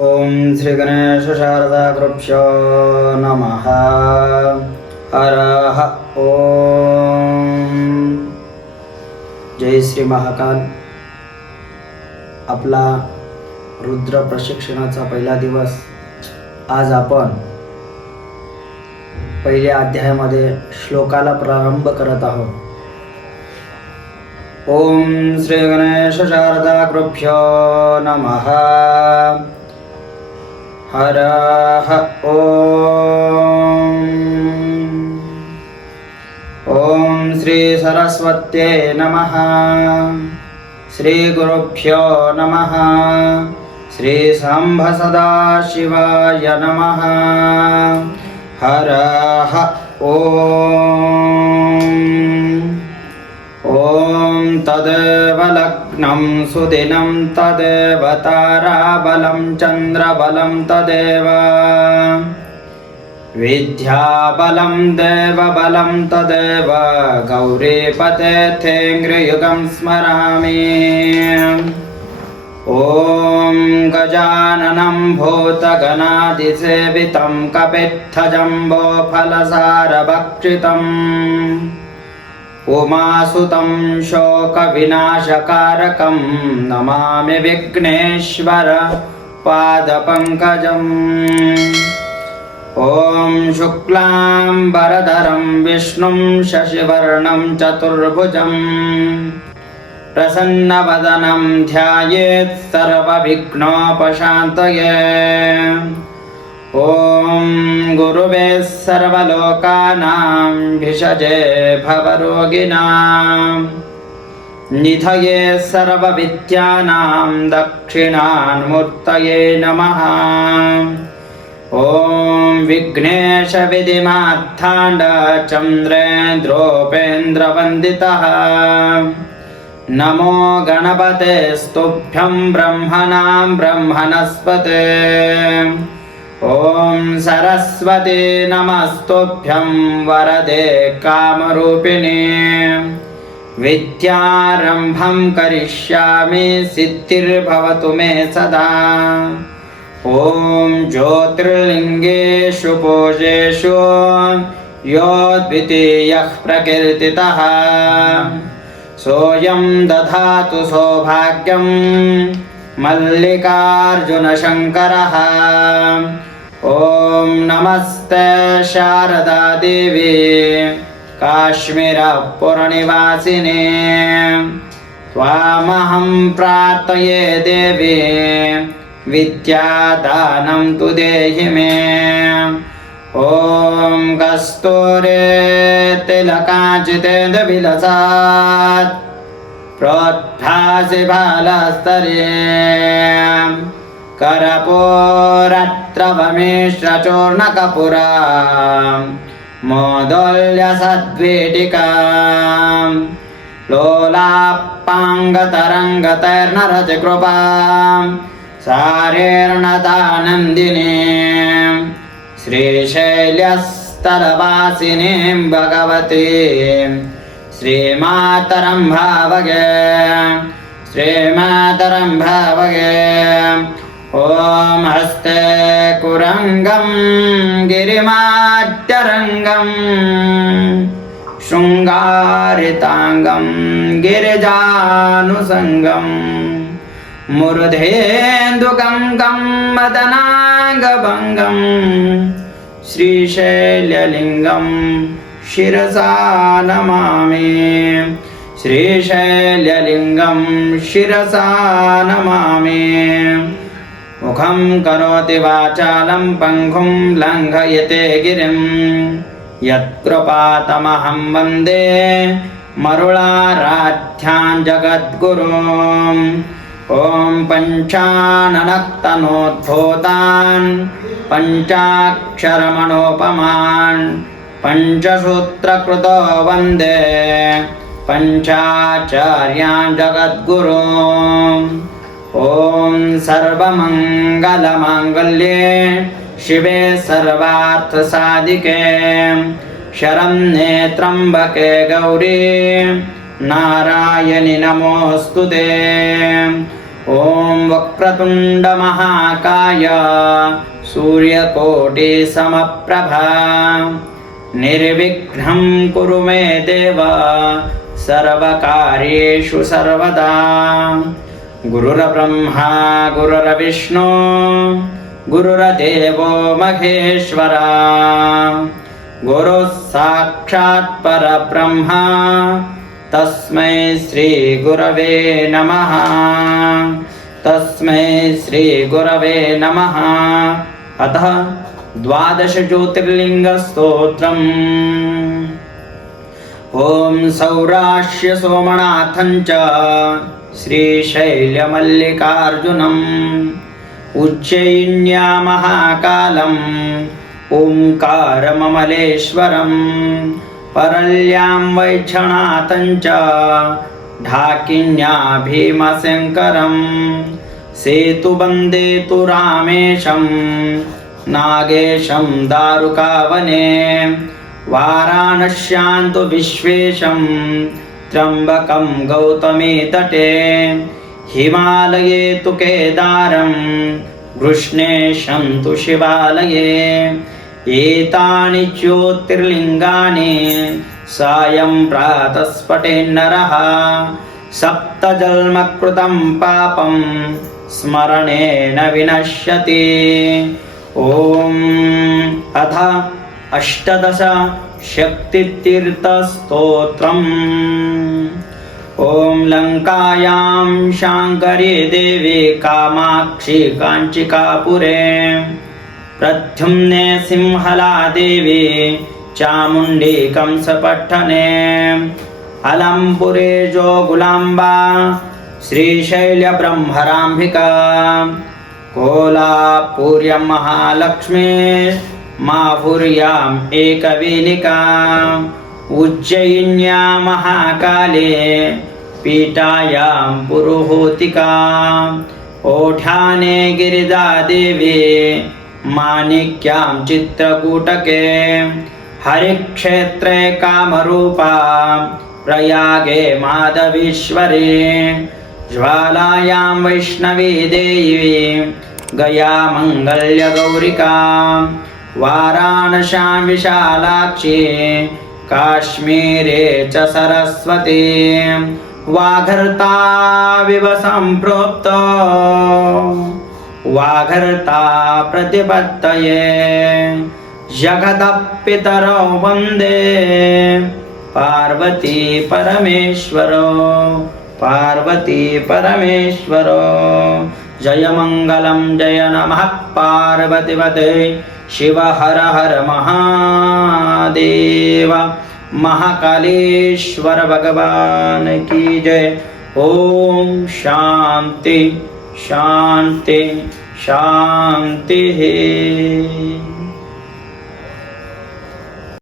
ॐ श्रीगणेशशारदाकृभ्यो नमः। हरः ॐ। जय श्री महाकाल। आपला रुद्र प्रशिक्षणाचा पहिला दिवस आज आपण पहिल्या अध्यायामध्ये श्लोकाला प्रारंभ करत आहोत. ॐ श्री गणेश शारदाकृभ्यो नमः। हरः ॐ। ॐ श्री सरस्वत्यै नमः। श्रीगुरुभ्यो नमः। श्रीसाम्ब सदाशिवाय नमः। हरः ॐ सुदिनं तदेव ताराबलं चन्द्रबलं तदेव। विद्याबलं देवबलं तदेव। गौरीपतेथेङ्ग्रियुगं स्मरामि। ॐ गजाननं भूतगणादिसेवितं कपित्थजम्बोफलसारभक्षितम् उमासुतं शोकविनाशकारकं नमामि विघ्नेश्वर पादपङ्कजम्। ॐ शुक्लाम्बरधरं विष्णुं शशिवर्णं चतुर्भुजं प्रसन्नवदनं ध्यायेत् सर्वविघ्नोपशान्तये ॐ गुरुवे सर्वलोकानां भिषजे भवरोगिणां निधये सर्वविद्यानां दक्षिणान्मूर्तये नमः। ॐ विघ्नेशविधिमार्थाण्डचन्द्रेन्द्रोपेन्द्रवन्दितः नमो गणपतेस्तुभ्यं ब्रह्मणां ब्रह्मणस्पते ॐ सरस्वती नमस्तुभ्यं वरदे कामरूपिणे। विद्यारम्भं करिष्यामि सिद्धिर्भवतु मे सदा। ॐ ज्योतिर्लिङ्गेषु पोषेषु यो द्वितीयः प्रकीर्तितः। सोऽयं दधातु सौभाग्यं मल्लिकार्जुनशङ्करः ॐ नमस्ते शारदादेवी काश्मीरपुरनिवासिने त्वामहं प्रार्थये देवी विद्यादानं तु देहि मे ॐ कस्तूरे तिलकाचितेन्दविलसात् प्रोद्भासि बालस्तरे करपूरत्रवमिश्रचूर्णकपुरा मोदोल्यसद्वेटिका लोलापाङ्गतरङ्गतैर्नरतिकृपा सारेर्णतानन्दिनी श्रीशैल्यस्तरवासिनीं भगवतीं श्रीमातरं भावगे श्रीमातरं भावगे ॐ हस्ते कुरङ्गं गिरिमात्यरङ्गम् शृङ्गारिताङ्गं गिरिजानुसङ्गम् मुरुधेन्दुकङ्कं मदनाङ्गभङ्गं नमामि श्रीशैल्यलिङ्गं शिरसा नमामि मुखं करोति वाचालं पङ्गुं लङ्घयते गिरिं यत्कृपातमहं वन्दे मरुळाराध्यां जगद्गुरुम् ॐ पञ्चाननक्तनोद्भूतान् पञ्चाक्षरमणोपमान् पञ्चसूत्रकृतो वन्दे। पञ्चाचार्यान् जगद्गुरो सर्वमङ्गलमाङ्गल्ये शिवे सर्वार्थसाधिके। शरण्ये त्र्यम्बके गौरी। नारायणि नमोऽस्तु ते। ॐ वक्रतुण्डमहाकाय सूर्यकोटिसमप्रभा। निर्विघ्नं कुरु मे देव। सर्वकार्येषु सर्वदा गुरुर्ब्रह्मा गुरुर्विष्णु गुरुर्देवो महेश्वरा। गुरुः साक्षात् परब्रह्मा तस्मै श्रीगुरवे नमः। तस्मै श्रीगुरवे नमः। अतः द्वादशज्योतिर्लिङ्गस्तोत्रम्। ॐ सौराश्य सोमनाथं श्रीशैलमल्लिकार्जुनम् उज्जयिन्या महाकालम् ओङ्कारममलेश्वरम् परल्यां वैक्षणातं च ढाकिन्या भीमशङ्करं सेतुबन्दे तु रामेशं नागेशं दारुकावने वाराणस्यान्तु विश्वेशं त्र्यम्बकं गौतमी तटे हिमालये तु केदारं कृष्णेशं तु शिवालये। एतानि ज्योतिर्लिङ्गानि सायं प्रातस्फटेन्नरः सप्तजन्मकृतं पापं स्मरणेन विनश्यति। ॐ अथ अष्टदश शक्तितीर्थस्तोत्रम्। ॐ लङ्कायां शाङ्करी देवी कामाक्षी काञ्चिकापुरे। प्रद्युम्ने सिंहलादेवी चामुण्डी कंसपट्टने अलम्पुरे जोगुलाम्बा श्रीशैलब्रह्मराम्भिका। कोलापूर्यं महालक्ष्मी माहुर्याम् एकवेलिका। उज्जयिन्या महाकाले पीठायां पुरुहूतिका। ओढाने गिरिजादेवी माणिक्यां चित्रकूटके। हरिक्षेत्रे कामरूपा प्रयागे माधवीश्वरे। ज्वालायां वैष्णवी देवी गया मङ्गल्यगौरिका वाराणस्यां विशालाक्षी काश्मीरे च सरस्वती। वाघर्ताविव सम्प्रोक्तो वाघर्ता प्रतिपत्तये। जगतः पितरौ वन्दे। पार्वती परमेश्वरो। पार्वती परमेश्वरो। जय मङ्गलं जय नमः पार्वतीपते शिव हर हर महादेव। महाकालेश्वर भगवान की जय। ॐ शांति शांति शान्तिः